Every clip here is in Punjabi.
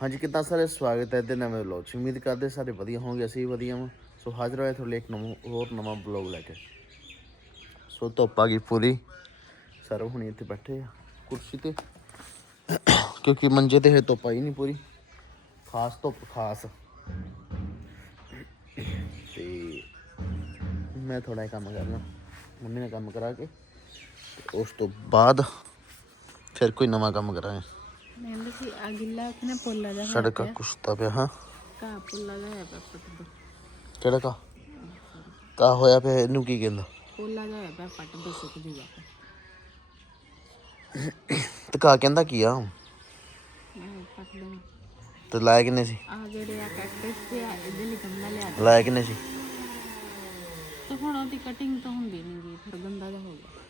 ਹਾਂਜੀ ਕਿੱਦਾਂ ਸਾਰੇ ਸਵਾਗਤ ਹੈ ਤੇ ਨਵੇਂ ਵਲੌਗ 'ਚ। ਉਮੀਦ ਕਰਦੇ ਸਾਰੇ ਵਧੀਆ ਹੋਣਗੇ ਅਸੀਂ ਵੀ ਵਧੀਆ ਹਾਂ ਸੋ ਹਾਜ਼ਰ ਹੋਏ ਤੁਹਾਡੇ ਲਈ ਇੱਕ ਨਵਾਂ ਹੋਰ ਨਵਾਂ ਵਲੌਗ ਲੈ ਕੇ। ਸੋ ਧੁੱਪ ਆ ਗਈ ਪੂਰੀ। ਸਰਵ ਹੁਣੀ ਇੱਥੇ ਬੈਠੇ ਆ ਕੁਰਸੀ ਤੇ। ਕਿਉਂਕਿ ਮੰਜੇ ਤੇ ਹੈ ਧੁੱਪ ਆਈ ਨਹੀਂ ਪੂਰੀ। ਖਾਸ ਧੁੱਪ ਖਾਸ। ਮੈਂ ਥੋੜਾ ਜਿਹਾ ਕੰਮ ਕਰਨਾ ਮੰਮੀ ਨੇ ਕੰਮ ਕਰਾ ਕੇ ਤੇ ਉਸ ਤੋਂ ਬਾਅਦ ਫਿਰ ਕੋਈ ਨਵਾਂ ਕੰਮ ਕਰਾਂਗੇ। ਮੈਂ ਵੀ ਆ ਗਿੱਲਾ ਕਿ ਨਾ ਪੋਲਾ ਦਾ ਸੜਕਾ ਕੁਛਤਾ ਪਿਆ। ਹਾਂ। ਕਾ ਪੋਲਾ ਦਾ ਹੈ ਪੱਟ ਦੋ ਕਿਹੜਾ ਕਾ ਕਾ ਹੋਇਆ ਪਿਆ ਇਹਨੂੰ ਕੀ ਕਹਿੰਦਾ? ਪੋਲਾ ਦਾ ਹੈ ਪੱਟ ਦੋ ਸੁੱਕ ਜੂਗਾ। ਤੇ ਕਾ ਕਹਿੰਦਾ ਕੀ ਆ ਮੈਂ ਪੱਟ ਲਵਾਂ ਤੇ ਲਾਇਆ ਕਿੰਨੇ ਸੀ? ਆ ਜਿਹੜੇ ਆ ਕੈਕਟਸ ਤੇ ਆ ਇਹਦੇ ਲਈ ਗਮਲਾ ਲਿਆ ਲਾਇਆ ਕਿੰਨੇ ਸੀ? ਤੇ ਹੁਣ ਉਹਦੀ ਕਟਿੰਗ ਤਾਂ ਹੁੰਦੀ ਨਹੀਂ ਗਈ ਫਿਰ ਗੰਦਾ ਜਿਹਾ ਹੋ ਗਿਆ।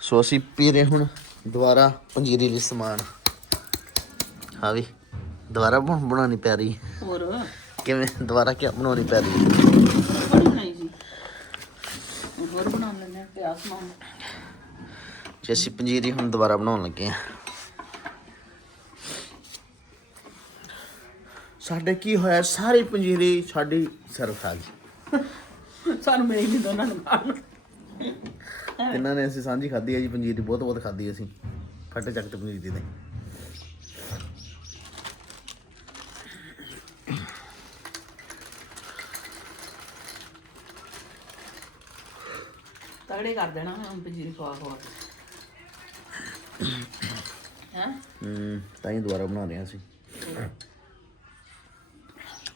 ਸੋ ਅਸੀਂ ਪੀ ਰਹੇ ਹੁਣ ਦੁਬਾਰਾ ਪੰਜੀਰੀ ਲਈ ਸਮਾਨ। ਹਾਂ ਵੀ ਦੁਬਾਰਾ ਬਣ- ਬਣਾਉਣੀ ਪੈ ਰਹੀ। ਹੈ। ਹੋਰ? ਕਿਵੇਂ? ਦੁਬਾਰਾ ਕੀ ਬਣਾਉਣੀ ਪੈ ਰਹੀ? ਹੈ? ਬੜੀ ਬਣਾਈ ਸੀ। ਹੁਣ ਹੋਰ ਬਣਾ ਲੈਣੇ ਆ ਪਿਆਸ ਮਾਂ ਜੇ ਅਸੀਂ ਪੰਜੀਰੀ ਹੁਣ ਦੁਬਾਰਾ ਬਣਾਉਣ ਲੱਗੇ ਆ ਸਾਡੇ ਕੀ ਹੋਇਆ? ਸਾਰੀ ਪੰਜੀਰੀ ਸਾਡੀ ਸਰਫ ਆ ਗਈ। ਸਾਨੂੰ ਮਿਲ ਨਹੀਂ ਦੋਨਾਂ ਨੂੰ ਖਾਣ ਨੂੰ। ਤਿੰਨਾਂ ਨੇ ਅਸੀਂ ਸਾਂਝੀ ਖਾਧੀ ਹੈ ਜੀ ਪੰਜੀਰੀ ਬਹੁਤ ਬਹੁਤ ਖਾਧੀ ਅਸੀਂ। ਫੱਟੇ ਚੱਕ ਤੇ ਪੰਜੀਰੀ ਦੇ ਤਗੜੇ ਕਰ ਦੇਣਾ ਹੁਣ ਪੰਜੀਰੀ ਖਵਾ ਖਵਾ ਕੇ। ਹੈ? ਹੂੰ ਤਾਂ ਹੀ ਦੁਬਾਰਾ ਬਣਾ ਰਹੇ ਹਾਂ ਅਸੀਂ।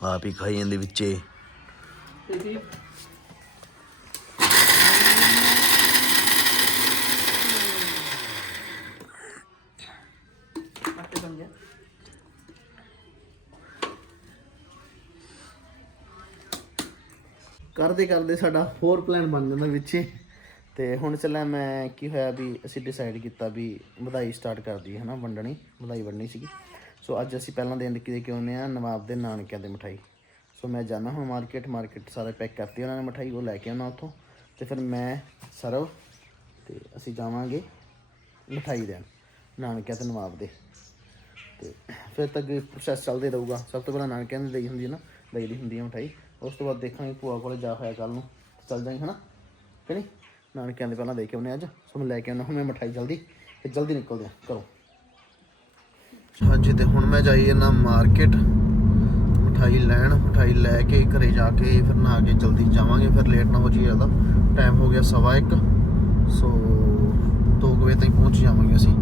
ਆਪ ਹੀ ਖਾਈ ਜਾਂਦੇ ਵਿੱਚੇ। ਤੇ ਵੀ ਆਟੇ ਬਣ ਕਰਦੇ ਕਰਦੇ ਸਾਡਾ ਹੋਰ ਪਲਾਨ ਬਣ ਜਾਂਦਾ ਵਿੱਚੇ। ਤੇ ਹੁਣ ਚੱਲਿਆ ਮੈਂ ਕੀ ਹੋਇਆ ਵੀ ਅਸੀਂ ਡਿਸਾਈਡ ਕੀਤਾ ਵੀ ਵਧਾਈ ਸਟਾਰਟ ਕਰ ਦਈਏ, ਹਨਾ, ਵੰਡਣੀ ਵਧਾਈ ਵੰਡਣੀ ਸੀਗੀ। ਸੋ ਅੱਜ ਅਸੀਂ ਪਹਿਲਾਂ ਦਿਨ ਦੇ ਕਿਉਂ ਨੇ ਆ ਨਵਾਬ ਦੇ ਨਾਨਕਿਆਂ ਦੇ ਮਠਾਈ। ਸੋ ਮੈਂ ਜਾਣਾ ਹੁਣ ਮਾਰਕੀਟ ਮਾਰਕੀਟ ਸਾਰੇ ਪੈਕ ਕਰਤੀ ਉਹਨਾਂ ਨੇ ਮਠਾਈ, ਉਹ ਲੈ ਕੇ ਆਉਣਾ ਉੱਥੋਂ। ਤੇ ਫਿਰ ਮੈਂ, ਸਰਵ, ਤੇ ਅਸੀਂ ਜਾਵਾਂਗੇ ਮਠਾਈ ਦੇਣ। ਨਾਨਕਿਆਂ ਤੇ ਨਵਾਬ ਦੇ। ਤੇ ਫਿਰ ਤੱਕ ਪ੍ਰੋਸੈਸ ਚੱਲਦੇ ਰਹੂਗਾ। ਸਭ ਤੋਂ ਪਹਿਲਾਂ ਨਾਨਕਿਆਂ ਦੀ ਲਈ ਹੁੰਦੀ ਹੈ ਨਾ, ਲਈ ਦੀ ਹੁੰਦੀ ਹੈ ਮਠਾਈ। ਉਸ ਤੋਂ ਬਾਅਦ ਦੇਖਾਂਗੇ ਭੂਆ ਕੋਲ ਜਾ ਹੋਇਆ ਕੱਲ ਨੂੰ। ਚੱਲ ਜਾਈਂ ਹਨਾ? ਕਿ ਨਹੀਂ? ਨਾਨਕਿਆਂ ਦੇ ਪਹਿਲਾਂ ਦੇ ਕੇ ਆਉਨੇ ਅੱਜ। ਸੋ ਮੈਂ ਲੈ ਕੇ ਆਉਣਾ ਹੁਣ, ਮੈਂ ਮਠਾਈ ਜਲਦੀ, ਤੇ ਜਲਦੀ ਨਿਕਲਦੇ ਆ ਕਰੋ। ਹਾਂਜੀ, ਤੇ ਹੁਣ ਮੈਂ ਜਾਈ ਨਾ ਮਾਰਕੀਟ ਮਠਾਈ ਲੈਣ ਮਠਾਈ ਲੈ ਕੇ ਘਰੇ ਜਾ ਕੇ ਫਿਰ ਨਹਾ ਕੇ ਜਲਦੀ ਜਾਵਾਂਗੇ ਫਿਰ ਲੇਟ ਨਾ ਹੋ ਜਾਈਏ ਜ਼ਿਆਦਾ। ਟਾਈਮ ਹੋ ਗਿਆ ਸਵਾ ਇੱਕ ਸੋ 2 ਵਜੇ ਤਾਈਂ ਪਹੁੰਚ ਜਾਵਾਂਗੇ ਅਸੀਂ।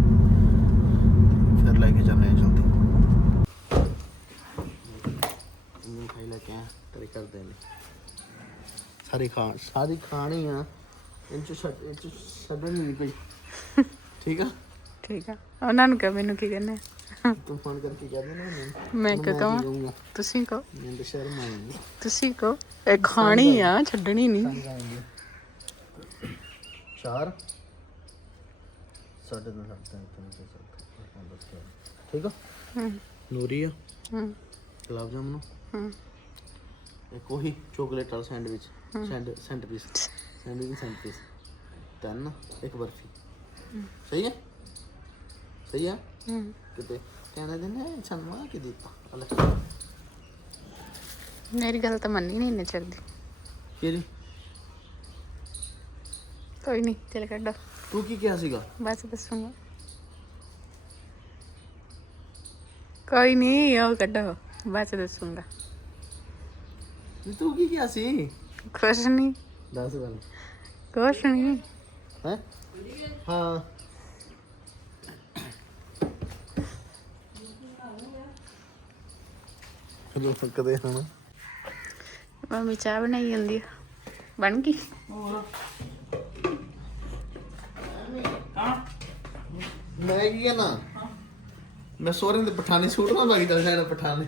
ਫਿਰ ਲੈ ਕੇ ਜਾਂਦੇ ਹਾਂ ਜਲਦੀ। ਮਠਾਈ ਲੈ ਕੇ ਤੇਰੇ ਕਰ ਦੇ ਸਾਰੀ ਖਾਣ ਸਾਰੀ ਖਾਣੀ ਆ। ਇਹ ਚ ਛੱਡ ਇਹ ਚ ਛੱਡਣੀ ਨਹੀਂ ਕੋਈ। ਠੀਕ ਆ? ਠੀਕ ਆ। ਉਹਨਾਂ ਨੂੰ ਕਹ ਮੈਨੂੰ ਕੀ ਕਹਿੰਦੇ ਤੂੰ ਫੋਨ ਕਰਕੇ ਕਹਿ ਦੇਣਾ ਮੈਨੂੰ। ਮੈਂ ਕਿਹਾ ਕਹਾਂ ਕਹੂੰਗਾ ਤੁਸੀਂ ਕਹੋ। ਮੈਨੂੰ ਤਾਂ ਸ਼ਰਮ ਆਉਂਦੀ ਤੁਸੀਂ ਕਹੋ। ਇਹ ਖਾਣੀ ਆ ਛੱਡਣੀ ਨਹੀਂ ਆਉਂਦੀ ਚਾਰ। ਤਿੰਨ ਚਾਰ ਚਾਰ ਪੰਜ ਦਸ ਗਿਆਰਾਂ। ਠੀਕ ਆ? ਹੂੰ। ਨੂਰੀ ਆ। ਹੂੰ। ਗੁਲਾਬ ਜਾਮਨ ਹੂੰ। ਇੱਕ ਉਹੀ ਚੋਕਲੇਟ ਵਾਲਾ sandwich sand sand sandwich sand piece ਤਿੰਨ ਇੱਕ ਬਰਫੀ। ਸਹੀ ਹੈ ਸਹੀ ਹੈ ਹੂੰ। ਕਿਤੇ। ਕਹਿੰਦੇ ਨੇ ਕਿ ਮੇਰੀ ਗੱਲ ਤਾਂ ਮੰਨੀ ਨਹੀਂ ਇੰਨੇ ਚਿਰ ਦੀ। ਕਿਹੜੀ ਕੋਈ ਨਹੀਂ ਚਲ ਕੱਢੋ। ਤੂੰ ਕੀ ਕਿਹਾ ਸੀਗਾ? ਬਸ ਦੱਸੂਗਾ ਕੋਈ ਨਹੀਂ ਉਹ ਕੱਢੋ। ਬਸ ਦੱਸੂਗਾ ਤੂੰ ਕੀ ਕਿਹਾ ਸੀ? ਕੁਛ ਨਹੀਂ। ਦੱਸ ਗੱਲ। ਕੁਛ ਨਹੀਂ। ਹੈ? ਹਾਂ। ਜੋ ਕਦੇ ਹੁਣ ਮੰਮੀ ਚਾਹ ਬਣਾਈ ਜਾਂਦੀ ਆ। ਬਣ ਗਈ? ਮੈਂ ਕੀ ਕਹਿਣਾ? ਮੈਂ ਸੋਰੇ ਦੇ ਪਠਾਨੀ ਸੂਟ ਨਾ ਲੱਗੀ ਚੱਲ ਜਾਣਾ ਪਠਾਨੀ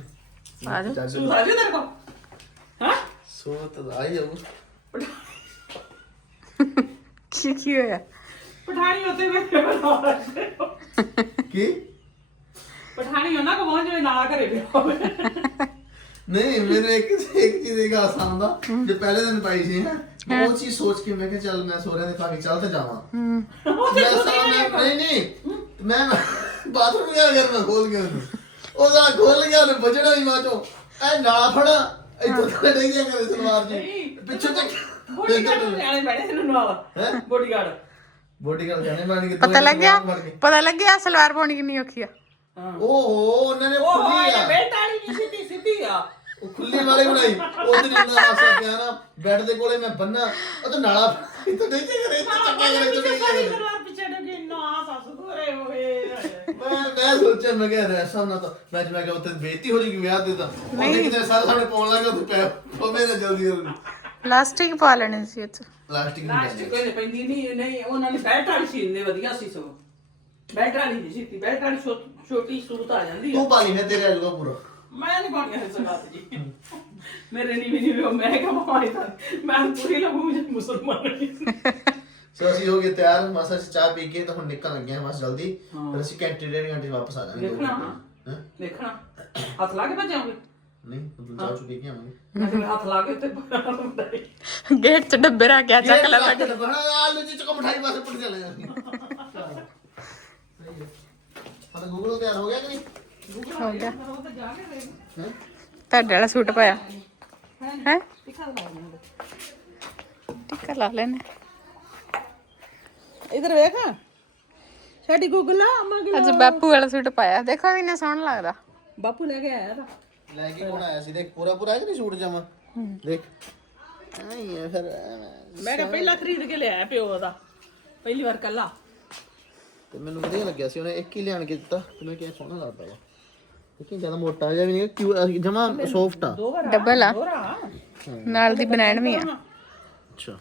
ਆ ਜਾ ਤੂੰ ਆ ਜਾ ਤੇਰੇ ਕੋ ਹਾਂ? ਸੂਟ ਆਈ ਜਾਊ ਕੀ ਕੀ ਹੋਇਆ? ਪਠਾਣੀ ਉੱਤੇ ਮੇਰੇ ਨਾਲ ਰੱਖਦੇ ਹੋ। ਕੀ? ਪਠਾਣੀ ਉਹਨਾਂ ਕੋ ਪਹੁੰਚ ਜਾਵੇ ਨਾਲਾ ਘਰੇ ਪਿਆ ਹੋਵੇ ਨਹੀਂ ਮੈਨੂੰ ਇੱਕ ਇੱਕ ਚੀਜ਼ ਇੱਕ ਆਸਾਨ ਦਾ ਜੇ ਪਹਿਲੇ ਦਿਨ ਪਾਈ ਸੀ ਹੈ ਉਹ ਚੀਜ਼ ਸੋਚ ਕੇ ਮੈਂ ਕਿਹਾ ਚੱਲ ਮੈਂ ਸੋਹਰਿਆਂ ਦੇ ਪਾ ਕੇ ਚੱਲ ਤੇ ਜਾਵਾਂ। ਮੈਂ ਸਾਹਮਣੇ ਨਹੀਂ ਨਹੀਂ ਮੈਂ ਬਾਥਰੂਮ ਗਿਆ ਅਗਰ ਮੈਂ ਖੋਲ ਗਿਆ ਉਹਨੂੰ। ਉਹ ਦਾ ਖੋਲ ਗਿਆ ਉਹਨੇ ਬਜਣਾ ਹੀ ਮਾਚੋ ਐ ਨਾ ਫੜਾ ਇੱਥੋਂ ਤੱਕ ਡਿੱਗ ਗਿਆ ਕਰੇ ਸਲਵਾਰ ਜੀ ਪਿੱਛੇ ਤੱਕ ਬੋਡੀਗਾਰਡ ਨੂੰ ਨਿਆਣੇ ਬੈਠੇ ਇਹਨੂੰ ਨਾਲ। ਹੈਂ? ਬੋਡੀਗਾਰਡ ਬੋਡੀ ਗੱਲ ਜਾਣੇ ਬਣ ਕੇ ਪਤਾ ਲੱਗਿਆ ਪਤਾ ਲੱਗਿਆ ਸਲਵਾਰ ਪਾਉਣੀ ਕਿੰਨੀ ਔਖੀ ਆ। ਓਹੋ ਉਹਨਾਂ ਨੇ ਉਹ ਖੁੱਲੀ ਹੋਏ ਆ। ਬੈਲਟ ਵਾਲੀ ਨਹੀਂ ਸਿੱਧੀ ਸਿੱਧੀ ਆ। ਉਹ ਖੁੱਲੀ ਵਾਲੀ ਬਣਾਈ। ਉਹ ਦਿਨ ਇੰਨਾ ਹਾਸਾ ਪਿਆ ਨਾ ਬੈੱਡ ਦੇ ਕੋਲੇ ਮੈਂ ਬੰਨਾ ਉਹ ਤਾਂ ਨਾਲਾ ਇੱਥੇ ਨਹੀਂ ਕਰੇ ਇੱਥੇ ਚੱਕਾ ਕਰੇ ਇੱਥੇ ਪਿੱਛੇ ਨਹੀਂ ਕਰੇ ਨਾ ਮੈਂ ਮੈਂ ਸੋਚਿਆ ਮੈਂ ਕਿਹਾ ਰੈਸਾ ਨਾ ਤਾਂ। ਮੈਂ ਮੈਂ ਕਿਹਾ ਉੱਥੇ ਬੇਇੱਜ਼ਤੀ ਹੋ ਜੂਗੀ ਵਿਆਹ ਤੇ ਤਾਂ। ਉਹਨੇ ਕਿਤੇ ਸਾਰਾ ਸਾਹਮਣੇ ਪਾਉਣ ਲੱਗਾ ਉੱਥੇ ਪੈ ਪਵੇ ਨਾ ਜਲਦੀ ਜਲਦੀ ਪਲਾਸਟਿਕ ਪਾ ਲੈਣੇ ਸੀ ਚ ਪਲਾਸਟਿਕ ਨਹੀਂ ਲਾਸਟ ਕੋਈ ਨਹੀਂ ਪੈਂਦੀ ਨਹੀਂ ਨਹੀਂ ਉਹਨਾਂ ਨੇ ਬੈਲਟ ਵਾਲੀ ਸੀਨੇ ਵਧੀਆ ਸੀ ਸੋ ਬੈਲਟ ਵਾਲੀ ਨਹੀਂ ਸੀ ਬੈਲਟ ਵਾਲੀ ਛੋ- ਛੋਟੀ ਸੂਤ ਆ ਜਾਂਦੀ ਆ। ਤੂੰ ਪਾਲੀ ਹੈ ਤੇਰੇ ਅਜੂਗਾ ਪੂਰਾ। ਮੈਂ ਨਹੀਂ ਬਣ ਗਿਆ ਸਗਾਤ ਜੀ। ਮੇਰੇ ਨਹੀਂ ਵੀ ਨਹੀਂ ਮੈਂ ਕਹਾਂ ਮਾਰੀ ਤਾਂ ਮੈਂ ਪੂਰੀ ਲੱਗੂ ਜੇ ਮੁਸਲਮਾਨ ਸੋ ਅਸੀਂ ਹੋ ਗਏ ਤਿਆਰ ਮਾਸਾ ਅਸੀਂ ਚਾਹ ਪੀ ਕੇ ਤਾਂ ਹੁਣ ਨਿਕਲ ਲੱਗੇ ਹਾਂ ਬਸ ਜਲਦੀ। ਫਿਰ ਅਸੀਂ ਘੰਟੇ ਡੇਢ ਘੰਟੇ 'ਚ ਵਾਪਸ ਆ ਜਾਵਾਂਗੇ। ਦੇਖਣਾ। ਹੈਂ? ਦੇਖਣਾ। ਹੱਥ ਲਾ ਕੇ ਭੱਜਾਂਗੇ ਨਹੀਂ ਮਤਲਬ ਚਾਹ ਚੁ ਪੀ ਕੇ ਆਵਾਂਗੇ। ਮੈਂ ਕਿਹਾ ਹੱਥ ਲਾ ਕੇ ਉੱਤੇ ਹੁੰਦਾ ਗੇਟ ਚ ਡੱਬੇ ਰੱਖ ਕੇ ਚੱਕ ਲੈ ਲੱਗ ਬਣਾ ਆਲੂ ਜੀ ਚਕੋ ਮਠਾਈ ਪਾਸੇ ਪੜ ਚਲੇ ਜਾਂਦੀ ਹਾਂ। ਗੂਗਲ ਤਿਆਰ ਹੋ ਗਿਆ ਕਿ ਨਹੀਂ? ਹੋ ਗਿਆ ਹੈਂ? ਤੁਹਾਡੇ ਵਾਲਾ ਸੂਟ ਪਾਇਆ। ਹੈ? ਟਿੱਕਾ ਲਾ ਲੈਣੇ ਇਧਰ ਵੇਖ। ਸਾਡੀ ਗੂਗਲ ਆ ਅਮਾ ਅੱਜ ਬਾਪੂ ਵਾਲਾ ਸੂਟ ਪਾਇਆ। ਦੇਖੋ ਕਿੰਨਾ ਸੋਹਣਾ ਲੱਗਦਾ। ਬਾਪੂ ਲੈ ਕੇ ਆਇਆ ਤਾਂ ਲੈ ਕੇ ਕੌਣ ਆਇਆ ਸੀ? ਦੇਖ ਪੂਰਾ ਪੂਰਾ ਹੈ ਕਿ ਨਹੀਂ ਸੂਟ ਜਾਵਾਂ ਦੇਖ। ਆਈ ਹੈ ਫਿਰ। ਮੈਂ ਕਿਹਾ ਪਹਿਲਾਂ ਖਰੀਦ ਕੇ ਲਿਆਇਆ ਪਿਓ ਦਾ। ਪਹਿਲੀ ਵਾਰ ਕੱਲਾ। ਤੇ ਮੈਨੂੰ ਵਧੀਆ ਲੱਗਿਆ ਸੀ ਉਹਨੇ ਇੱਕ ਹੀ ਲਿਆਣ ਕੇ ਦਿੱਤਾ। ਤੇ ਮੈਂ ਕਿਹਾ ਸੋਹਣਾ ਲੱਗਦਾ ਵਾ। ਲੇਕਿਨ ਜ਼ਿਆਦਾ ਮੋਟਾ ਜਿਹਾ ਵੀ ਨਹੀਂ ਕਿਉਂ ਜਮਾ ਸੌਫਟ ਆ। ਡਬਲ ਆ ਨਾਲ ਦੀ ਬਨੈਣ ਵੀ ਆ। ਅੱਛਾ।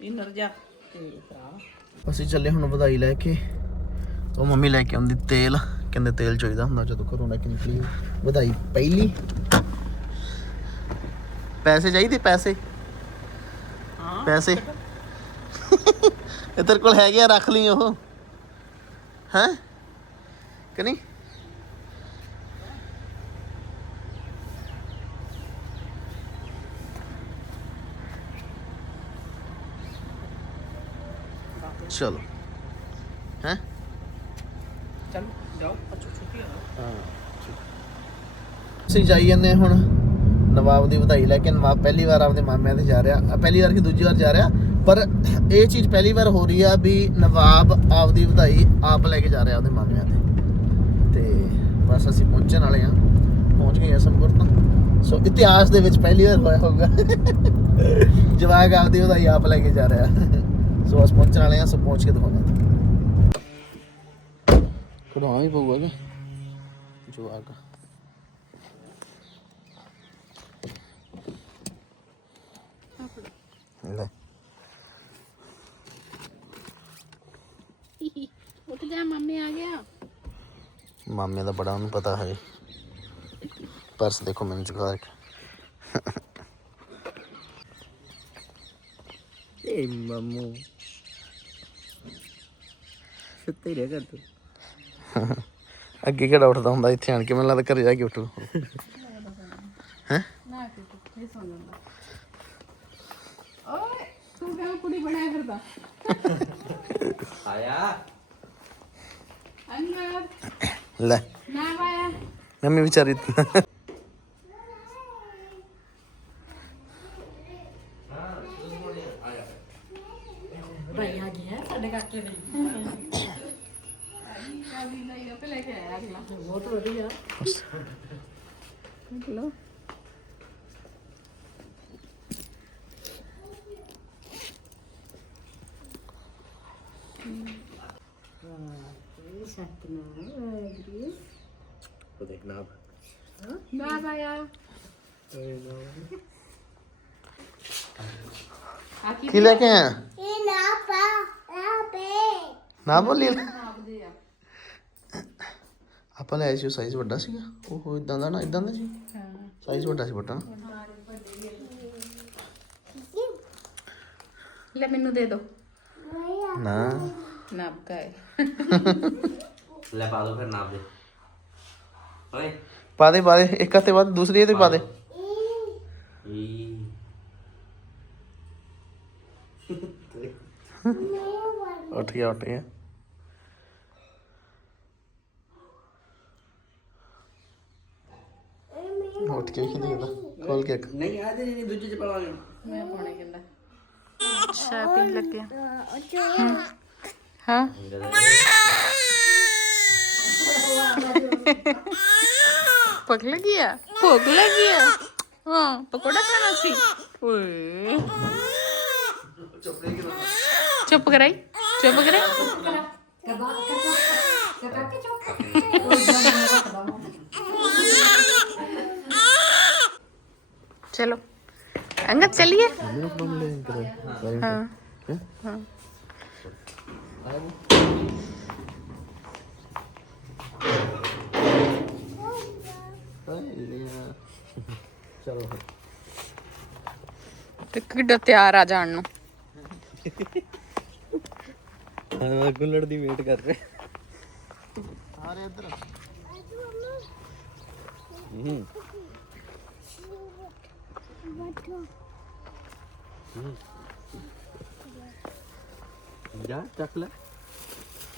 ਇਨਰ ਜਾ ਤੇ ਭਰਾ ਅਸੀਂ ਚੱਲੇ ਹੁਣ ਵਧਾਈ ਲੈ ਕੇ। ਉਹ ਮੰਮੀ ਲੈ ਕੇ ਆਉਂਦੀ ਤੇਲ। ਕਹਿੰਦੇ ਤੇਲ ਚਾਹੀਦਾ ਹੁੰਦਾ ਜਦੋਂ ਘਰੋਂ ਲੈ ਕੇ ਨਿਕਲੀ ਵਧਾਈ ਪਹਿਲੀ। ਪੈਸੇ ਚਾਹੀਦੇ ਪੈਸੇ? ਹਾਂ। ਪੈਸੇ? ਇਹ ਤੇਰੇ ਕੋਲ ਹੈਗੇ ਆ ਰੱਖ ਲਈ ਉਹ। ਹੈ? ਕਿ ਨਹੀਂ? ਚਲੋ। ਹੈ? ਚੱਲ ਜਾਓ ਅੱਛਾ ਛੁੱਟੀ ਆ। ਅਸੀਂ ਜਾਈ ਜਾਂਦੇ ਹਾਂ ਹੁਣ। ਨਵਾਬ ਦੀ ਵਧਾਈ ਲੈ ਕੇ ਨਵਾਬ ਪਹਿਲੀ ਵਾਰ ਆਪਦੇ ਮਾਮਿਆਂ ਤੇ ਜਾ ਰਿਹਾ। ਅ, ਪਹਿਲੀ ਵਾਰ ਕਿ ਦੂਜੀ ਵਾਰ ਜਾ ਰਿਹਾ? ਪਰ ਇਹ ਚੀਜ਼ ਪਹਿਲੀ ਵਾਰ ਹੋ ਰਹੀ ਆ ਵੀ ਨਵਾਬ ਆਪਦੀ ਵਧਾਈ ਆਪ ਲੈ ਕੇ ਜਾ ਰਿਹਾ ਉਹਦੇ ਮਾਮਿਆਂ ਤੇ। ਤੇ ਬਸ ਅਸੀਂ ਪਹੁੰਚਣ ਵਾਲੇ ਆ ਪਹੁੰਚ ਗਏ ਅਸਮਪੁਰ ਤੋਂ ਸੋ ਇਤਿਹਾਸ ਦੇ ਵਿੱਚ ਪਹਿਲੀ ਵਾਰ ਹੋਇਆ ਹੋਊਗਾ। ਜਵਾਗ ਆਪਦੀ ਵਧਾਈ ਆਪ ਲੈ ਕੇ ਜਾ ਰਿਹਾ। ਸੋ ਬਸ ਪਹੁੰਚਣ ਵਾਲੇ ਆ ਸੋ ਪਹੁੰਚ ਕੇ ਦਿਖਾਉਂਦਾ ਕਢਾਉਣਾ ਹੀ ਪਊਗਾ ਕਿ ਜਵਾਗ ਲੈ ਉੱਠ ਜਾ ਮੰਮੀ ਆ ਗਿਆ ਮਾਮੇ ਦਾ ਬੜਾ ਉਹਨੂੰ ਪਤਾ ਹੈ ਪਰਸ ਦੇਖੋ ਮੈਨੂੰ ਚੁਕਾ ਕੇ ਏ ਮਾਮੂ ਸੁੱਤੇ ਰਹਿ ਕਰ ਤੂੰ। ਅੱਗੇ ਕਿਹੜਾ ਉੱਠਦਾ ਹੁੰਦਾ ਇੱਥੇ ਆਣ ਕੇ? ਮੈਨੂੰ ਲੱਗਦਾ ਘਰੇ ਜਾ ਕੇ ਉੱਠੂ। ਹੈ? ਓਏ ਤੂੰ ਕਿਵੇਂ ਕੁੜੀ ਬਣਾਇਆ ਫਿਰਦਾ? ਆਇਆ। ਅੰਦਰ ਲੈ। ਨਾ ਪਾਇਆ ਮੰਮੀ ਵਿਚਾਰੀ ਉਹ ਦੇਖ ਨਾ ਨਾ ਪਾਇਆ ਆ ਕੀ ਕੀ ਲੈ ਕੇ ਆਇਆ ਨਾ ਬੋਲੀ ਆਪਾਂ ਲਿਆ ਸੀ ਉਹ ਸਾਈਜ਼ ਵੱਡਾ ਸੀਗਾ। ਉਹ ਇਦਾਂ ਦਾ ਨਾ ਇਦਾਂ ਦਾ ਸੀ? ਹਾਂ ਸਾਈਜ਼ ਵੱਡਾ ਸੀ ਬਟਾ ਲੈ ਮੈਨੂੰ ਦੇ ਦਿਓ ਨਾ। ਨਾਪ ਕਾ ਹੈ ਲੈ ਪਾ ਦੋ ਫਿਰ ਨਾਪ ਦੇ। ਓਏ। ਪਾ ਦੇ ਪਾ ਦੇ। ਇੱਕ ਹੱਥੇ ਬਾਅਦ ਦੂਸਰੀ ਇਹਦੇ ਪਾ ਦੇ। ਉੱਠ ਗਿਆ ਉੱਠ ਗਿਆ। ਉੱਠ ਕੇ ਕੀ ਦੇਖਦਾ? ਖੋਲ ਕੇ ਅੱਖ ਨਹੀਂ ਆ ਦੇ ਨਹੀਂ ਦੂਜੇ ਚ ਪਲਾਂਗੇ ਮੈਂ ਪਾਣੇ ਕਹਿੰਦਾ ਚਾਹ ਪੀਣ ਲੱਗਿਆ। ਹਾਂ ਭੁੱਖ ਲੱਗੀ ਆ? ਭੁੱਖ ਲੱਗੀ ਆ? ਹਾਂ ਪਕੌੜਾ ਖਾਣਾ ਸੀ। ਓਏ। ਚੁੱਪ ਕਰਾਈ? ਚੁੱਪ ਕਰਾਈ? चलो। अंगद चलिए। हाँ। हाँ ਚਲੋ ਤੇ ਕਿੱਡਾ ਤਿਆਰ ਆ ਜਾਣ ਨੂੰ ਵੇਟ ਕਰ ਰਹੇ ਇੱਧਰ ਜਾ ਚੱਕ ਲੈ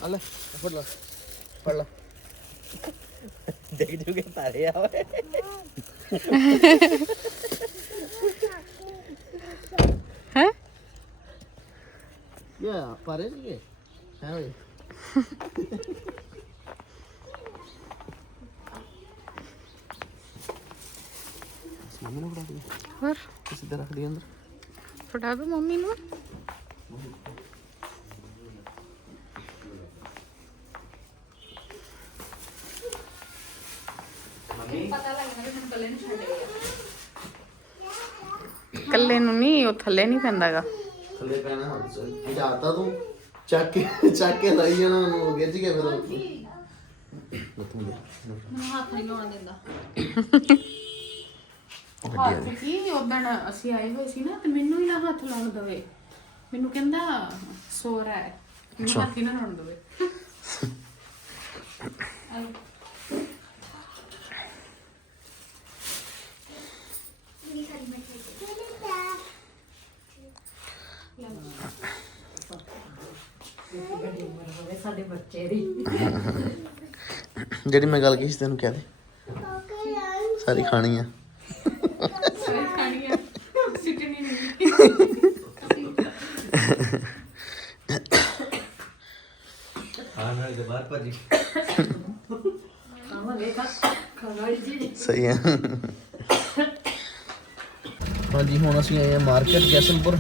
ਆ ਲੈ ਆਹ ਫੜ ਲੈ ਫੜ ਲੈ ਦੇਖ ਜੂਗੇ ਤਾਰੇ ਆਵੇ ਹੈ ਯਾ ਓਏ ਸਾਹਮਣੇ ਫੜਾ ਦੇ ਹੋਰ? ਕਿਸੇ ਦੇ ਰੱਖ ਦੀ ਅੰਦਰ। ਫੜਾ ਦੋ ਮੰਮੀ ਨੂੰ। ਕੱਲੇ ਨੂੰ ਨਹੀਂ ਉਹ ਥੱਲੇ ਨਹੀਂ ਪੈਂਦਾਗਾ। ਥੱਲੇ ਪੈਣਾ ਹੱਥ ਚ ਜਾਤਾ ਤੂੰ। ਚੱਕ ਕੇ ਚੱਕ ਕੇ ਲਾਈ ਜਾਣਾ ਉਹਨੂੰ ਗਿੱਜ ਗਿਆ ਫਿਰ ਤੂੰ ਦੇ ਹੱਥ ਨਹੀਂ ਲਾਉਣ ਦਿੰਦਾ। ਹੱਥ ਕੀ ਉਦਣ ਅਸੀਂ ਆਏ ਹੋਏ ਸੀ ਨਾ ਤੇ ਮੈਨੂੰ ਹੀ ਨਾ ਹੱਥ ਲਾਉਣ ਦਵੇ। ਮੈਨੂੰ ਕਹਿੰਦਾ ਸੋਰਾ ਹੈ। ਮੈਨੂੰ ਹੱਥ ਹੀ ਨਾ ਲਾਉਣ ਦਵੇ। ਜਿਹੜੀ ਮੈਂ ਗੱਲ ਕੀਤੀ ਸੀ ਤੈਨੂੰ ਕਹਿ ਦੇ ਸਾਰੀ ਖਾਣੀ ਆ ਸਿੱਟਣੀ ਨਹੀਂ ਹਾਂ ਨਾਲ ਦੇ ਬਾਹਰ ਭਾਜੀ ਸਹੀ ਹੈ। ਹਾਂਜੀ ਹੁਣ ਅਸੀਂ ਆਏ ਆ ਮਾਰਕੀਟ ਜੈਸਲਪੁਰ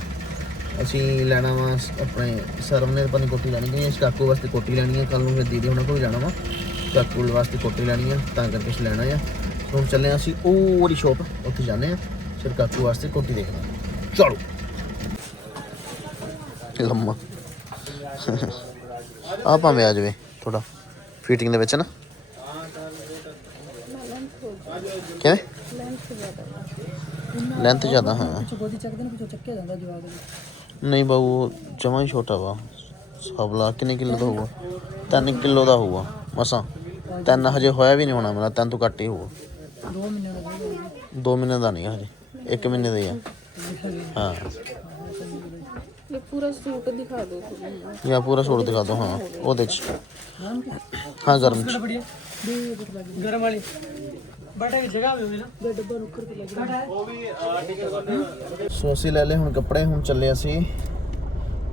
ਅਸੀਂ ਲੈਣਾ ਵਾ ਆਪਣੇ ਸਰਵ ਨੇ ਆਪਣੀ ਕੋਟੀ ਲੈਣੀ ਹੈ ਸਟਾਕੂ ਵਾਸਤੇ ਕੋਟੀ ਲੈਣੀ ਹੈ ਕੱਲ ਨੂੰ ਫਿਰ ਦੀਦੀ ਉਹਨਾਂ ਕੋਲ ਜਾਣਾ ਵਾ। ਸਟਾਕੂ ਵਾਸਤੇ ਕੋਟੀ ਲੈਣੀ ਆ ਤਾਂ ਕਰਕੇ ਅਸੀਂ ਲੈਣਾ ਆ। ਹੁਣ ਚੱਲੇ ਹਾਂ ਅਸੀਂ ਉਹ ਵਾਲੀ ਸ਼ੋਪ ਉੱਥੇ ਜਾਂਦੇ ਆ ਸ਼ਰਕਾਕੂ ਵਾਸਤੇ ਕੋਟੀ ਦੇਖਣਾ ਚਲੋ। ਲੰਮਾ। ਆ ਭਾਵੇਂ ਆ ਜਾਵੇ ਥੋੜਾ ਫਿਟਿੰਗ ਦੇ ਵਿੱਚ ਨਾ। ਲੈਂਥ ਜ਼ਿਆਦਾ ਹਾਂ। ਗੋਦੀ ਚੱਕਦੇ ਨੇ ਪਿੱਛੋਂ ਚੱਕਿਆ ਜਾਂਦਾ ਜਵਾਬ ਨਹੀਂ ਬਾਬੂ ਜਮਾ ਹੀ ਛੋਟਾ ਵਾ। ਸਬਲਾ ਕਿੰਨੇ ਕਿਲੋ ਦਾ ਹੋਊਗਾ? 3 ਕਿਲੋ ਦਾ ਹੋਊਗਾ। ਮਸਾਂ। ਤਿੰਨ ਹਜੇ ਹੋਇਆ ਵੀ ਨਹੀਂ ਹੋਣਾ ਮੇਰਾ ਤਿੰਨ ਤੋਂ ਘੱਟ ਹੀ ਹੋਊਗਾ। 2 ਮਹੀਨੇ ਦਾ 2 ਮਹੀਨੇ ਦਾ ਨਹੀਂ ਹਜੇ। 1 ਮਹੀਨੇ ਦਾ ਹੀ ਆ। ਹਾਂ। ਇਹ ਪੂਰਾ ਸੂਟ ਦਿਖਾ ਦਿਓ ਤੁਸੀਂ। ਜਾਂ ਪੂਰਾ ਸੂਟ ਦਿਖਾ ਦਿਓ ਹਾਂ। ਉਹਦੇ ਚ ਹਾਂ ਗਰਮ ਚ। ਗਰਮ ਵਾਲੀ। ਬਟੇ ਦੀ ਜਗ੍ਹਾ ਹੋਵੇ ਨਾ ਡੱਬਾ ਨੁੱਕਰ ਤੇ ਲੱਗਦਾ ਸੋ ਅਸੀਂ ਲੈ ਲਏ ਹੁਣ ਕੱਪੜੇ ਹੁਣ ਚੱਲੇ ਅਸੀਂ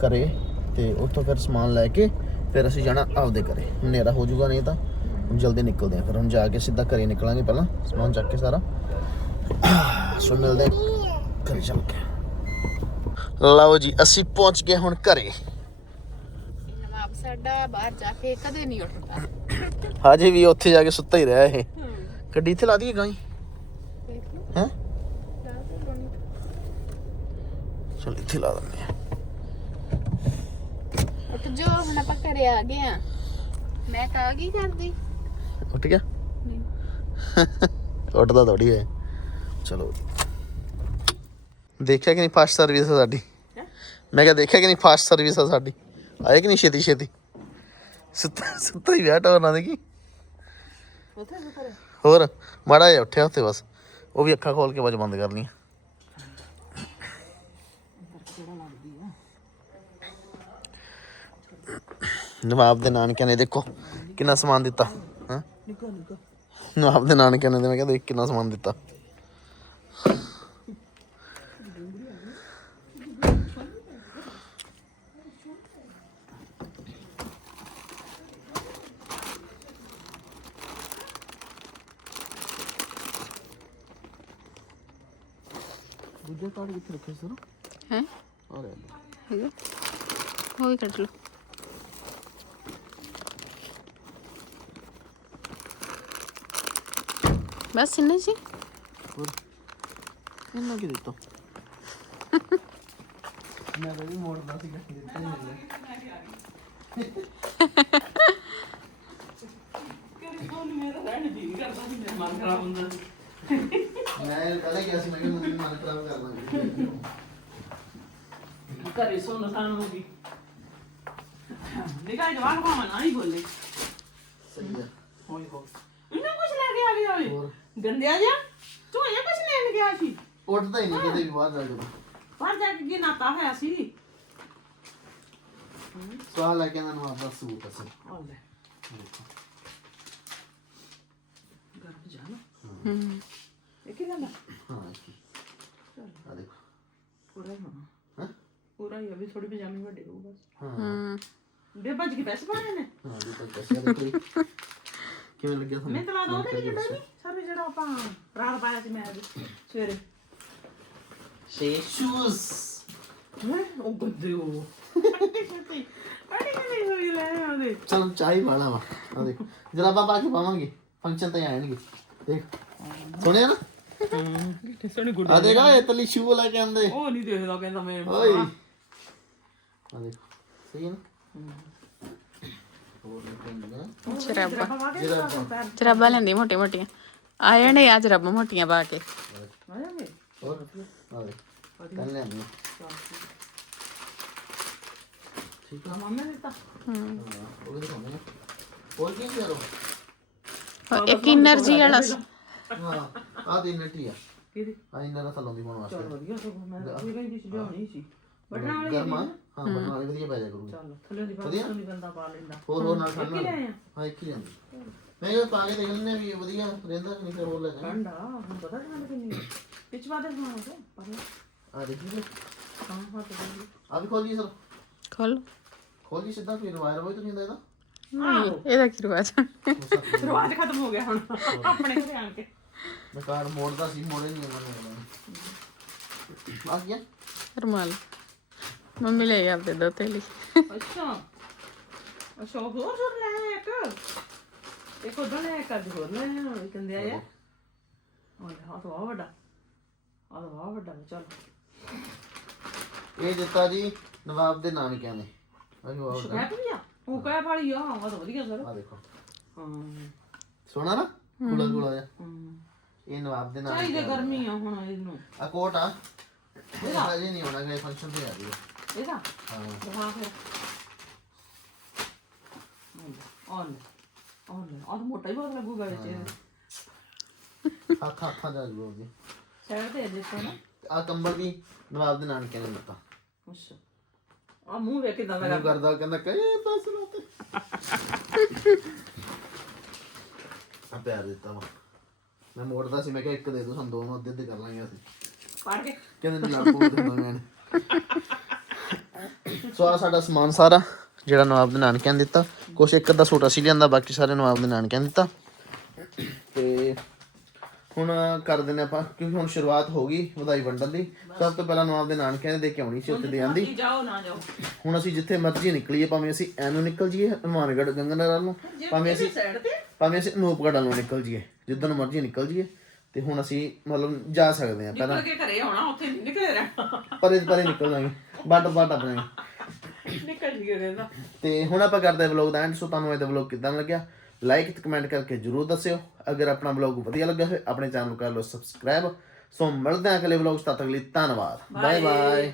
ਘਰੇ ਤੇ ਉੱਥੋਂ ਫਿਰ ਸਮਾਨ ਲੈ ਕੇ ਫਿਰ ਅਸੀਂ ਜਾਣਾ ਆਪਦੇ ਘਰੇ। ਹਨੇਰਾ ਹੋ ਜਾਊਗਾ ਨਹੀਂ ਤਾਂ ਹੁਣ ਜਲਦੀ ਨਿਕਲਦੇ ਆ ਫਿਰ। ਹੁਣ ਜਾ ਕੇ ਸਿੱਧਾ ਘਰੇ ਨਿਕਲਾਂਗੇ ਪਹਿਲਾਂ ਸਮਾਨ ਚੱਕ ਕੇ ਸਾਰਾ। ਸੋ ਮਿਲਦੇ ਘਰੇ ਚੱਲ ਕੇ। ਲਓ ਜੀ ਅਸੀਂ ਪਹੁੰਚ ਗਏ ਹੁਣ ਘਰੇ। ਸਾਡਾ ਬਾਹਰ ਜਾ ਕੇ ਕਦੇ ਨਹੀਂ ਉੱਠਦਾ। ਹਜੇ ਵੀ ਉੱਥੇ ਜਾ ਕੇ ਸੁੱਤਾ ਹੀ ਰਿਹਾ ਇਹ। ਗੱਡੀ ਇੱਥੇ ਲਾ ਦਈਏ ਗਾਈ ਹੈ। ਚਲ ਇੱਥੇ ਲਾ ਦਿੰਦੇ ਆ ਉੱਠ ਜੋ ਹੁਣ ਆਪਾਂ ਘਰੇ ਆ ਗਏ ਆ ਮੈਂ ਕੀ ਕਰਦੀ ਉੱਠ ਗਿਆ? ਉੱਠਦਾ ਥੋੜੀ ਹੈ। ਚਲੋ। ਦੇਖਿਆ ਕਿ ਨਹੀਂ ਫਾਸਟ ਸਰਵਿਸ ਹੈ ਸਾਡੀ? ਮੈਂ ਕਿਹਾ ਦੇਖਿਆ ਕਿ ਨਹੀਂ ਫਾਸਟ ਸਰਵਿਸ ਹੈ ਸਾਡੀ? ਆਏ ਕਿ ਨਹੀਂ ਛੇਤੀ ਛੇਤੀ? ਸੁੱਤਾ ਸੁੱਤਾ ਹੀ ਵਿਆਹ ਟੋਰਨਾ ਦੇ ਕੀ? ਹੋਰ, ਮਾੜਾ ਜਿਹਾ ਉੱਠਿਆ ਉੱਥੇ ਬਸ। ਉਹ ਵੀ ਅੱਖਾਂ ਖੋਲ ਕੇ ਬਜ ਬੰਦ ਕਰ ਲਈਆਂ ਨਵਾਬ ਦੇ ਨਾਨਕਿਆਂ ਨੇ ਦੇਖੋ ਕਿੰਨਾ ਸਮਾਨ ਦਿੱਤਾ, ਹਾਂ? ਨਵਾਬ ਦੇ ਨਾਨਕਿਆਂ ਨੇ ਮੈਂ ਕਿਹਾ ਦੇਖ ਕਿੰਨਾ ਸਮਾਨ ਦਿੱਤਾ। ਦੂਜਾ ਕਾਰਡ ਕਿੱਥੇ ਰੱਖਿਆ ਸਰ ਹੈ ਆ ਰਿਹਾ ਹੈਗਾ ਉਹ ਹੀ ਕੱਢ ਲਓ ਬਸ ਇੰਨੇ ਜੀ ਹੋਰ ਇਹਨਾਂ ਕੀ ਦਿੱਤਾ ਮੈਂ ਤਾਂ ਵੀ ਮੋੜਦਾ ਸੀ ਕਿ ਦਿੱਤਾ ਹੀ ਨਹੀਂ ਉਹਨੂੰ ਮੇਰਾ ਰਹਿਣ ਦੀ ਕਰਦਾ ਸੀ ਮੇਰਾ ਮਨ ਖਰਾਬ ਹੁੰਦਾ ਮੈਂ ਪਹਿਲਾਂ ਕਿਹਾ ਸੀ ਮੈਂ ਕਿ ਮੈਨੂੰ ਮਨ ਖਰਾਬ ਕਰ ਲਾਂਗੇ ਘਰੇ ਸੁਣ ਸਾਨੂੰ ਹੋਗੀ ਨਿਕਾ ਜਵਾਨ ਭਾਵੇਂ ਨਾ ਹੀ ਬੋਲੇ। ਸਹੀ ਆ। ਹੋਈ ਹੋ ਇਹਨਾਂ ਕੁਛ ਲੈ ਕੇ ਆ ਗਿਆ ਓਏ। ਹੋਰ? ਗੰਦਿਆ ਜਿਹਾ? ਤੂੰ ਇਹ ਕੁਛ ਲੈਣ ਗਿਆ ਸੀ। ਉੱਠਦਾ ਹੀ ਨਹੀਂ ਕਿਤੇ ਵੀ ਬਾਹਰ ਜਾ ਕੇ। ਬਾਹਰ ਜਾ ਕੇ ਕੀ ਨਾਤਾ ਹੋਇਆ ਸੀ? ਸਵਾਲ ਲੈ ਕੇ ਇਹਨਾਂ ਨੂੰ ਆਪਦਾ ਸੂਟ ਅਸਲ ਆ ਲੈ। ਗਰਮ ਜਾ ਨਾ। ਹੂੰ। ਇਹ ਕੀ ਗੱਲ ਆ ਹਾਂ ਕੀ ਆ ਦੇਖੋ ਪੂਰਾ ਹੀ ਹੋਣਾ ਹਾਂ ਪੂਰਾ ਹੀ ਅਭੀ ਥੋੜੀ ਪਜਾਮੀ ਵੱਡੇ ਹੋਊ ਬਸ ਹਾਂ ਹੂੰ ਬੇ ਭੱਜ ਕੇ ਪੈਸੇ ਪਾਣੇ ਨੇ ਹਾਂ ਜੀ ਤਾਂ ਕੈਸੇ ਦੇਖੋ ਜੀ। ਕਿਵੇਂ ਲੱਗਿਆ ਤੁਹਾਨੂੰ ਮੈਂ ਤਲਾ ਦੋ ਉਹਦੇ ਜਿਹੜਾ ਨਹੀਂ ਸਾਰੇ ਜਿਹੜਾ ਆਪਾਂ ਰਾਤ ਪਾਇਆ ਸੀ ਮੈਂ ਅੱਜ ਸਵੇਰੇ ਛੇ ਸ਼ੂਜ਼ ਹੈਂ? ਉਹ ਗੱਦਿਓ ਅੜੀ ਕਿੰਨੀ ਹੋਈ ਲੈ ਉਹਦੇ ਚਲੋ ਚਾਹੀ ਵਾਲਾ ਵਾ ਆ ਦੇਖੋ ਜਰਾਬਾਂ ਪਾ ਕੇ ਪਾਵਾਂਗੇ ਫੰਕਸ਼ਨ ਤੇ ਆਣਗੇ ਦੇਖ ਸੁਣਿਆ ਨਾ ਹੂੰ। ਸੋਹਣੇ ਗੁਰਦਾ ਆ ਦੇਖਾ ਇਤਲੀ ਸ਼ੂ ਲੈ ਕੇ ਆਂਦੇ ਉਹ ਨਹੀਂ ਦੇਖਦਾ ਕਹਿੰਦਾ ਮੈਂ ਓਏ। ਆ ਦੇਖ ਸਹੀ ਹੈ ਨਾ? ਹੋਰ ਲੱਗਦਾ ਜਰਾਬਾ। ਜਰਾਬਾ ਜਰਾਬਾ। ਲੈਂਦੀ ਮੋਟੀ ਮੋਟੀਆਂ। ਆਏ ਨੇ ਆ ਜਰਾਬਾ ਮੋਟੀਆਂ ਪਾ ਕੇ। ਆਇਆ ਮੈਂ ਹੋਰ ਆ ਦੇਖ ਕੱਲ ਲੈ ਮੈਂ ਠੀਕ ਆ? ਮੰਮਾ ਨੇ ਤਾਂ ਹੂੰ। ਉਹ ਦੇਖੋ ਮੈਂ ਹੋਰ ਕੀ ਕਰੋ ਇੱਕ એનર્ਜੀ ਵਾਲਾ ਹਾਂ। ਆ ਦੇ ਨਟੀ ਆ। ਕਿਹਦੀ? ਆ ਇਹਨਾਂ ਦਾ ਥੱਲੋਂ ਦੀ ਬਣਵਾ ਚਲ ਵਾਸਤੇ ਵਧੀਆ ਸਗੋਂ ਮੈਂ ਕੋਈ ਕਹਿੰਦੀ ਸੀ ਲਿਆਉਣੀ ਸੀ। ਬਟਨਾਂ ਵਾਲੀ ਗਰਮਾ ਹਾਂ ਬਟਨ ਵਾਲੀ ਵਧੀਆ ਪੈ ਜਾ ਕਰੂਗੀ। ਚੱਲ ਥੱਲੇ ਦੀ ਵਧੀਆ? ਬਾਤ ਨਹੀਂ ਬੰਦਾ ਪਾ ਲੈਂਦਾ। ਹੋਰ ਹੋਰ ਨਾਲ ਠੰਡਾ ਕੀ ਲਿਆਏ ਆ? ਹਾਂ ਇੱਕ ਹੀ ਜਾਂਦੀ ਮੈਂ ਇਹ ਪਾ ਕੇ ਦੇਖ ਲੈਂਦੇ ਵੀ ਇਹ ਵਧੀਆ ਰਹਿੰਦਾ ਕਿ ਨਹੀਂ ਫਿਰ ਹੋਰ ਲੈ ਜਾਣਾ। ਠੰਡਾ ਹੁਣ ਪਤਾ ਠੰਡ ਕਿੰਨੀ ਹੈ ਪਿੱਛ ਬਾਦੇ ਸੁਣਾ ਕੇ ਪਰ ਆ ਦੇਖੀ ਹਾਂ ਹਾਂ ਤੇ ਬੰਦੀ ਆ ਵੀ ਖੋਲੀ ਸਰ। ਖੋਲ ਖੋਲੀ ਸਿੱਧਾ ਫਿਰ ਵਾਇਰ ਹੋਈ ਤਾਂ ਨਹੀਂ ਹੁੰਦਾ ਇਹਦਾ? ਨਹੀਂ ਇਹਦਾ ਕੀ ਰਿਵਾਜ ਰਿਵਾਜ ਖਤਮ ਹੋ ਗਿਆ ਹੁਣ। ਆਪਣੇ ਘਰੇ ਆਣ ਕੇ। ਮੈਂ ਕਾਰ ਮੋੜਦਾ ਸੀ ਮੋੜੇ ਨਹੀਂ ਉਹਨਾਂ ਨੇ ਆ। ਗਿਆ ਰਮਾਲ। ਮੰਮੀ ਲੈ ਆ ਦੇ ਦੋ ਤੇਲੀ। ਅੱਛਾ। ਅੱਛਾ ਹੋਰ ਹੋਰ ਲੈ ਆਇਆ ਇੱਕ। ਇੱਕ ਉਧਰ ਲੈ ਇੱਕ ਅੱਜ ਹੋਰ ਲੈ ਆਇਆ ਕਹਿੰਦੇ ਆਇਆ। ਉਹ ਆ ਤਾਂ ਆ ਵੱਡਾ। ਆ ਤਾਂ ਆ ਵੱਡਾ ਚੱਲ। ਇਹ ਦਿੱਤਾ ਜੀ ਨਵਾਬ ਦੇ ਨਾਨਕਿਆਂ ਨੇ। ਆਹੋ ਆਹ ਸ਼ਿਕਾਇਤ ਵੀ ਆ? ਉਹ ਕਹਿ ਵਾਲੀ ਆ ਉਹ ਤਾਂ ਵਧੀਆ ਸਰ। ਆ ਦੇਖੋ। ਹਾਂ। ਸੋਹਣਾ ਨਾ? ਕੂਲਾ ਕੂਲਾ ਹਮ। ਇਹ ਨਵਾਬ ਦੇ ਨਾਲ ਚਾਹੀਦੇ ਗਰਮੀ ਆ ਹੁਣ ਇਹਨੂੰ। ਆ ਕੋਟ ਆ। ਇਹ ਹਜੇ ਨਹੀਂ ਹੋਣਾ ਗਏ ਫੰਕਸ਼ਨ ਤੇ ਆ ਜੀ ਇਹਦਾ? ਹਾਂ। ਦਿਖਾ ਫਿਰ। ਔਨ ਔਨ ਔਨ ਮੋਟਾ ਹੀ ਬਹੁਤ ਲੱਗੂਗਾ ਵਿੱਚ। ਅੱਖਾਂ ਅੱਖਾਂ ਦਾ ਜੀ। ਸਾਈਡ ਤੇ ਦੇਖੋ ਨਾ। ਆ ਕੰਬਲ ਵੀ ਨਵਾਬ ਦੇ ਨਾਨਕਿਆਂ ਨੇ ਦਿੱਤਾ। ਅੱਛਾ। ਆ ਮੂੰਹ ਵੇਖ ਕਿਦਾਂ ਦਾ ਮੈਨੂੰ ਕਰਦਾ। ਕਹਿੰਦਾ ਕਹੇ ਦੱਸ ਨਾ ਤੇ। ਆ ਪਿਆਰ ਦਿੱਤਾ ਵਾ। ਮੈਂ ਮੋੜਦਾ ਸੀ ਮੈਂ ਕਿਹਾ ਇੱਕ ਦੇ ਦੋ ਸਾਨੂੰ ਦੋਨੋਂ ਅੱਧੇ ਅੱਧੇ ਕਰ ਲਾਂਗੇ ਅਸੀਂ। ਪੜ ਕੇ। ਕਹਿੰਦੇ ਨਾ ਪੂਰ ਦਿੰਦਾ ਮੈਂ। ਸੋ ਆ ਸਾਡਾ ਸਮਾਨ ਸਾਰਾ ਜਿਹੜਾ ਨਵਾਬ ਦੇ ਨਾਨਕਿਆਂ ਨੇ ਦਿੱਤਾ। ਕੁਛ ਇੱਕ ਅੱਧਾ ਸੂਟ ਅਸੀਂ ਲਿਆਂਦਾ ਬਾਕੀ ਸਾਰੇ ਨਵਾਬ ਦੇ ਨਾਨਕਿਆਂ ਨੇ ਦਿੱਤਾ। ਤੇ ਹੁਣ ਕਰ ਦਿੰਦੇ ਆਪਾਂ ਕਿਉਂਕਿ ਹੁਣ ਸ਼ੁਰੂਆਤ ਹੋ ਗਈ ਵਧਾਈ ਵੰਡਣ ਦੀ। ਸਭ ਤੋਂ ਪਹਿਲਾਂ ਨਵਾਬ ਦੇ ਨਾਨਕਿਆਂ ਨੇ ਦੇ ਕੇ ਆਉਣੀ ਸੀ ਉੱਥੇ ਦੇ ਆਂਦੀ। ਜਾਓ ਨਾ ਜਾਓ। ਹੁਣ ਅਸੀਂ ਜਿੱਥੇ ਮਰਜ਼ੀ ਨਿਕਲੀਏ ਭਾਵੇਂ ਅਸੀਂ ਐਨੂੰ ਨਿਕਲ ਜੀਏ ਹਨੂਮਾਨਗੜ੍ਹ ਗੰਗਨਗਰ ਨੂੰ ਭਾਵੇਂ ਅਸੀਂ ਸਾਈਡ ਤੇ ਭਾਵੇਂ ਅਸੀਂ ਅਨੂਪਗੜ੍ਹ ਨੂੰ ਨਿਕਲ ਜੀਏ ਜਿੱਦਣ ਮਰਜ਼ੀ ਨਿਕਲ ਜੀਏ ਤੇ ਹੁਣ ਅਸੀਂ ਮਤਲਬ ਜਾ ਸਕਦੇ ਹਾਂ ਪਹਿਲਾਂ। ਨਿਕਲ ਕੇ ਘਰੇ ਆਉਣਾ ਉੱਥੇ ਨਹੀਂ ਨਿਕਲੇ ਰਹਿਣਾ। ਪਰੇ ਪਰੇ ਨਿਕਲ ਜਾਵਾਂਗੇ ਬੱਟ ਬੱਟ ਆਪਣੇ। ਨਿਕਲ ਜੀ ਰਹਿੰਦਾ। ਤੇ ਹੁਣ ਆਪਾਂ ਕਰਦੇ ਵਲੌਗ ਦਾ ਐਂਡ ਸੋ ਤੁਹਾਨੂੰ ਇਹ ਦਾ ਵਲੌਗ ਕਿਦਾਂ ਲੱਗਿਆ? ਲਾਈਕ ਤੇ ਕਮੈਂਟ ਕਰਕੇ ਜਰੂਰ ਦੱਸਿਓ। ਅਗਰ ਆਪਣਾ ਵਲੌਗ ਵਧੀਆ ਲੱਗਾ ਹੋਵੇ ਆਪਣੇ ਚੈਨਲ ਨੂੰ ਕਰ ਲਓ ਸਬਸਕ੍ਰਾਈਬ ਸੋ ਮਿਲਦੇ ਹਾਂ ਅਗਲੇ ਵਲੌਗ ਤੱਕ ਲਈ ਧੰਨਵਾਦ। Bye bye